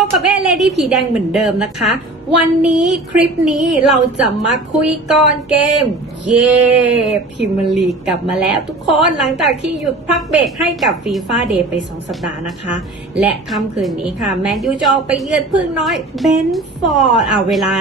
พบกับเอเลดี้ผีแดงเหมือนเดิมนะคะ วันนี้คลิปนี้เราจะมาคุยก่อนเกม เย่พิมลีกลับมาแล้วทุกคนหลังจากที่หยุดพักเบรกให้กับฟีฟ่าเดย์ไป 2 สัปดาห์นะคะ และค่ำคืนนี้ค่ะ แมนยูจะออกไปเยือนพึ่งน้อยเบนฟอร์ดเอาเวลา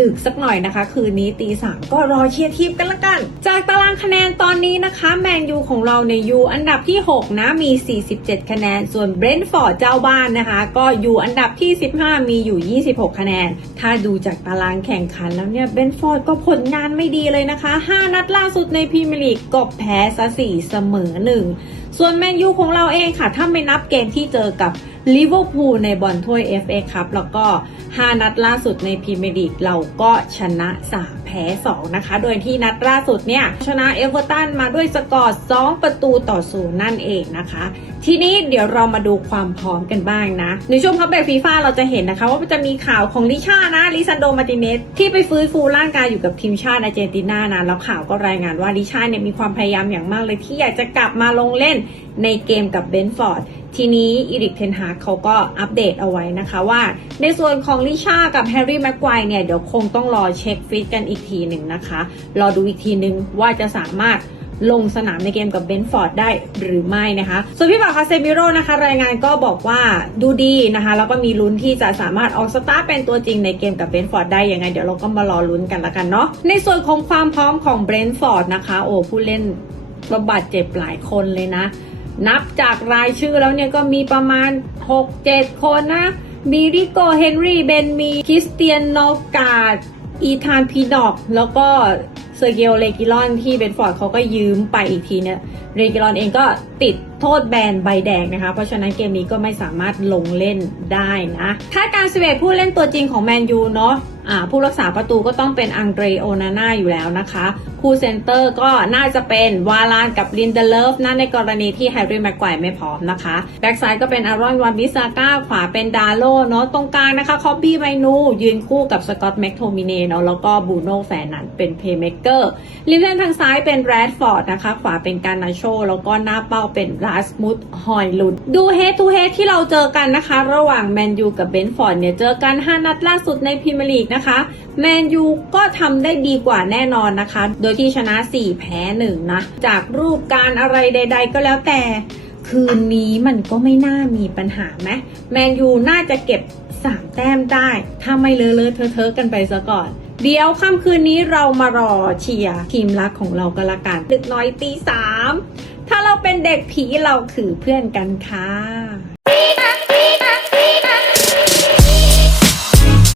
ดึกสักหน่อยนะคะ คืนนี้ตีสามก็รอเชียร์ทีมกันละกัน จากตารางคะแนนตอนนี้นะคะแมนยูของเราเนี่ยอยู่อันดับที่ 6 นะมี 47 คะแนน ส่วนเบรนท์ฟอร์ดเจ้าบ้านนะคะ ก็อยู่อันดับที่ 15 มีอยู่ 26 คะแนน ถ้าดูจากตารางแข่งขันแล้วเนี่ยเบรนท์ฟอร์ดก็ผลงานไม่ดีเลยนะคะ 5 นัดล่าสุดในพรีเมียร์ลีกก็แพ้ซะ4เสมอ 1 ส่วนแมนยูของเราเองค่ะ ถ้าไม่นับเกมที่เจอกับลิเวอร์พูลในบอลถ้วย FA ครับแล้วก็ 5 นัดล่าสุดในพรีเมียร์ลีกเราก็ชนะ 3 แพ้ 2 นะคะ โดยที่นัดล่าสุดเนี่ย ชนะเอเวอร์ตันมาด้วยสกอร์ 2 ประตูต่อศูนย์นั่นเองนะคะ ทีนี้เดี๋ยวเรามาดูความพร้อมกันบ้างนะ ในช่วงพับเบรกฟีฟ่าเราจะเห็นนะคะ ว่าจะมีข่าวของลิชานะลิซันโดมาติเนสที่ไปฟื้นฟูร่างกายอยู่กับทีมชาติอาร์เจนตินานะแล้วข่าวก็รายงานว่าลิชาเนี่ยมีความพยายามอย่างมากเลยที่อยากจะกลับมาลงเล่นในเกมกับเบนฟอร์ดทีนี้อีริกเทนฮาเขาก็อัปเดตเอาไว้นะคะว่า ในส่วนของลิชากับแฮร์รี่แม็กควเนี่ย เดี๋ยวคงต้องรอเช็คฟิตกันอีกทีหนึ่งนะคะ รอดูอีกทีหนึ่งว่าจะสามารถลงสนามในเกมกับเบนฟอร์ดได้หรือไม่นะคะ ส่วนพี่บ่าวคาเซมิโร่นะคะ รายงานก็บอกว่าดูดีนะคะ แล้วก็มีลุ้นที่จะสามารถออกสตาร์เป็นตัวจริงในเกมกับเบนฟอร์ดได้ยังไง เดี๋ยวเราก็มารอลุ้นกันละกันเนาะในส่วนของความพร้อมของเบนฟอร์ดนะคะ โอ้ผู้เล่น บาดเจ็บหลายคนเลยนะ นับจากรายชื่อแล้วเนี่ยก็มีประมาณ 6-7 คนนะ มีริโกเฮนรี่เบนมีคริสเตียนโนกาดอีธานพีดอก แล้วก็เซอร์เกียเลกิลอนที่เบนฟอร์ดเขาก็ยืมไปอีกทีเนี่ยเรกิลอนเองก็ติด โทษแบนใบแดงนะคะ เพราะฉะนั้นเกมนี้ก็ไม่สามารถลงเล่นได้นะคาดการสิเวผู้เล่นตัวจริงของแมนยูเนาะผู้รักษาประตูก็ต้องเป็นอังเดรโอนาน่าอยู่แล้วนะคะ คู่เซนเตอร์ก็น่าจะเป็นวาลานกับลินเดเลฟนะในกรณีที่แฮร์รี่แม็กควายไม่พร้อมนะคะ แบ็กซ้ายก็เป็นอารอนวานบิซาก้า ขวาเป็นดาโลเนาะตรงกลางนะคะคอบบี้ไมนู ยืนคู่กับสกอตแม็กโทมิเนเนาะแล้วก็บูโน่แฟนนันเป็นเพย์เม k เกอร์ริมเส้นทางซ้ายเป็นแรดฟอร์ดนะคะ ขวาเป็นการนาโชแล้วก็หน้าเป้าเป็นาสมุดฮอยลุดดูเฮดทูเฮดที่เราเจอกันนะคะ ระหว่างแมนยูกับเบนฟอร์ดเนี่ยเจอกัน 5 นัดล่าสุดในพรีเมียร์ลีกนะคะแมนยูก็ทำได้ดีกว่าแน่นอนนะคะ โดยที่ชนะ 4 แพ้ 1 นะ จากรูปการอะไรใด ๆ ก็แล้วแต่ คืนนี้มันก็ไม่น่ามีปัญหาไหมแมนยูน่าจะเก็บ 3 แต้มได้ ถ้าไม่เลอะเลอะเทอะเทอะกันไปซะก่อนเดี๋ยวค่ำคืนนี้เรามารอเชียร์ทีมรักของเรากันละกันดึกน้อยตีสาม ถ้าเราเป็นเด็กผีเราคือเพื่อนกันค่ะ